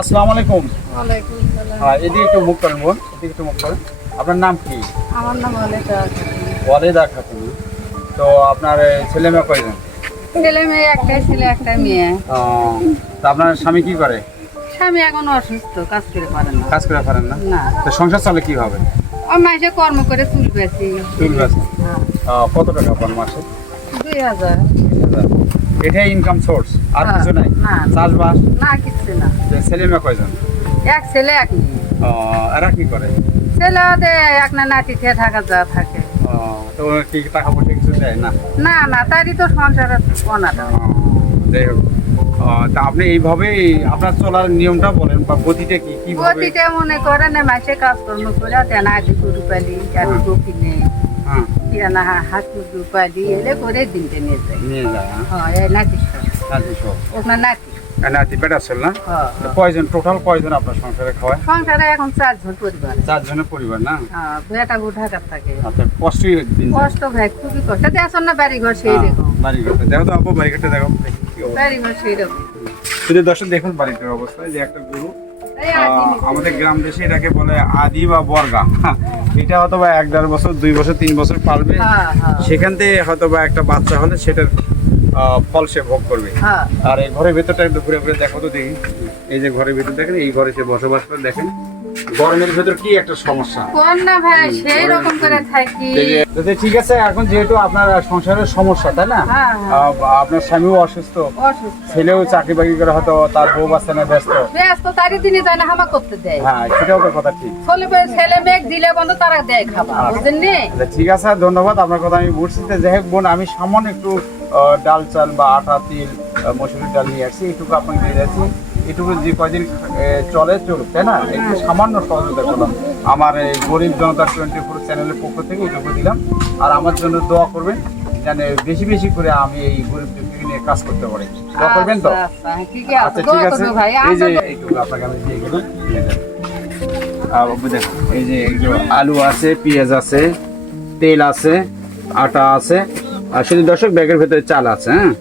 আসসালামু আলাইকুম। ওয়ালাইকুম সালাম। হ্যাঁ, এদিকে একটু মুখ করেন বোন, এদিকে একটু মুখ করেন। আপনার নাম কি? আমার নাম ওয়ালেদা। ওয়ালেদা খাতুন। তো আপনার ছেলে মেয়ে কয়জন? ছেলে মেয়ে একটাই ছেলে একটা মেয়ে। তা আপনার স্বামী কি করে? স্বামী এখন অসুস্থ, কাজ করে পারে না। কাজ করে পারেন না? না, তো সংসার চলে কিভাবে? ও মাসে কর্ম করে চুল বেশি। চুল বেচেন? কত টাকা পান মাসে? 2000। এটাই ইনকাম সোর্স, আর কিছু নাই? না। চাষবাস? না, কিছু না। তো ছেলে মেয়ে কয়জন? এক ছেলে এক মেয়ে। এরা কি করে? ছেলে ওদের এক না নাতি খেয়ে থাকা যা থাকে। তো কি টাকা পয়সা কিছু দেয় না? না না, তারই তো সংসারের অনাটা। যাই হোক, তা আপনি এইভাবেই আপনার চলার নিয়মটা বলেন বা গতিটা কি কিভাবে? গতিতে মনে করেন মাসে কাজকর্ম করে দেন, আগে গরু পালি, আগে কিনে হ্যাঁ, কিরানা হাঁস মুরগি পালি, এলে করে দিনতে নিয়ে যায়। নিয়ে যায়। হ্যাঁ, এই নাতি ওনার নাতি। নাতি পেট আসল না? হ্যাঁ। কয়জন টোটাল কয়জন আপনার সংসারে খাওয়ায়? সংসারে এখন 4 জন পরিবার। 4 জনের পরিবার না? হ্যাঁ, বেটা বউ ঢাকার থাকে। আপনার কষ্টই দিন যায়। কষ্ট ভাই, খুবই কষ্ট। দেখুন না বাড়ি ঘর সেই রকম। বাড়ি ঘরটা দেখো তো আপু, বাড়ি ঘরটা দেখো কি অবস্থা। বাড়ি ঘর সেই রকম। শুধু দর্শক দেখুন বাড়িটার অবস্থা, যে একটা গরু এই আদিমি। আমাদের গ্রাম দেশে এটাকে বলে আদি বা বর্গা। এটা হয়তো বা 1-1.5 বছর 2 বছর 3 বছর পালবে, হ্যাঁ, হ্যাঁ। সেখান থেকে হয়তো বা একটা বাচ্চা হলে সেটার ফল সে ভোগ করবে। হ্যাঁ। আর এই ঘরের ভেতরটা একটু ঘুরে ঘুরে দেখো তো দেখি। এই যে ঘরের ভেতর দেখেন, এই ঘরে সে বসবাস করে, দেখেন গরমের ভেতর কি একটা সমস্যা। কোন না ভাই, সেই রকম করে থাকি। ঠিক আছে, এখন যেহেতু আপনার সংসারের সমস্যা, তাই না? হ্যাঁ, আপনার স্বামীও অসুস্থ, অসুস্থ। ছেলেও চাকরি বাকরি করে হয়তো তার বউ বাচ্চা নিয়ে ব্যস্ত। ব্যস্ত, তারই দিনই যায় না হামা করতে দেয়। হ্যাঁ, সেটাও তো কথা ঠিক। ছেলে মেয়ে দিলে বন্ধ তারা দেয় খাবার, বুঝলেন নি? আচ্ছা, ঠিক আছে, ধন্যবাদ, আপনার কথা আমি বুঝছি। যাই হোক বোন, আমি সামান্য একটু ডাল চাল বা আটা তিল মসুরির ডাল নিয়ে আসছি, এটুকু আপনাকে দিয়ে যাচ্ছি। এটুকু যে কয়দিন চলে চলুক, তাই না? একটু সামান্য সহযোগিতা করলাম আমার এই গরিব জনতা 24 চ্যানেলের পক্ষ থেকে, এটুকু দিলাম। আর আমার জন্য দোয়া করবেন, যেন বেশি বেশি করে আমি এই গরিব ব্যক্তিকে নিয়ে কাজ করতে পারি। দোয়া করবেন তো? আচ্ছা, ঠিকই আছে। আচ্ছা, দোয়া ঠিক আছে। করবে ভাই। এই যে আমরা এইটুকু আপনাকে আমি দিয়ে গেলাম। দেখুন, এই যে আলু আছে, পেঁয়াজ আছে, তেল আছে, আটা আছে, আর শুধু দর্শক ব্যাগের ভেতরে চাল আছে। হ্যাঁ,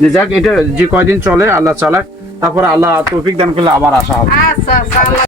যে যাক, এটা যে কয়দিন চলে আল্লাহ চালাক, তারপরে আল্লাহ তৌফিক দান করলে আবার আসা হবে। আচ্ছা আচ্ছা।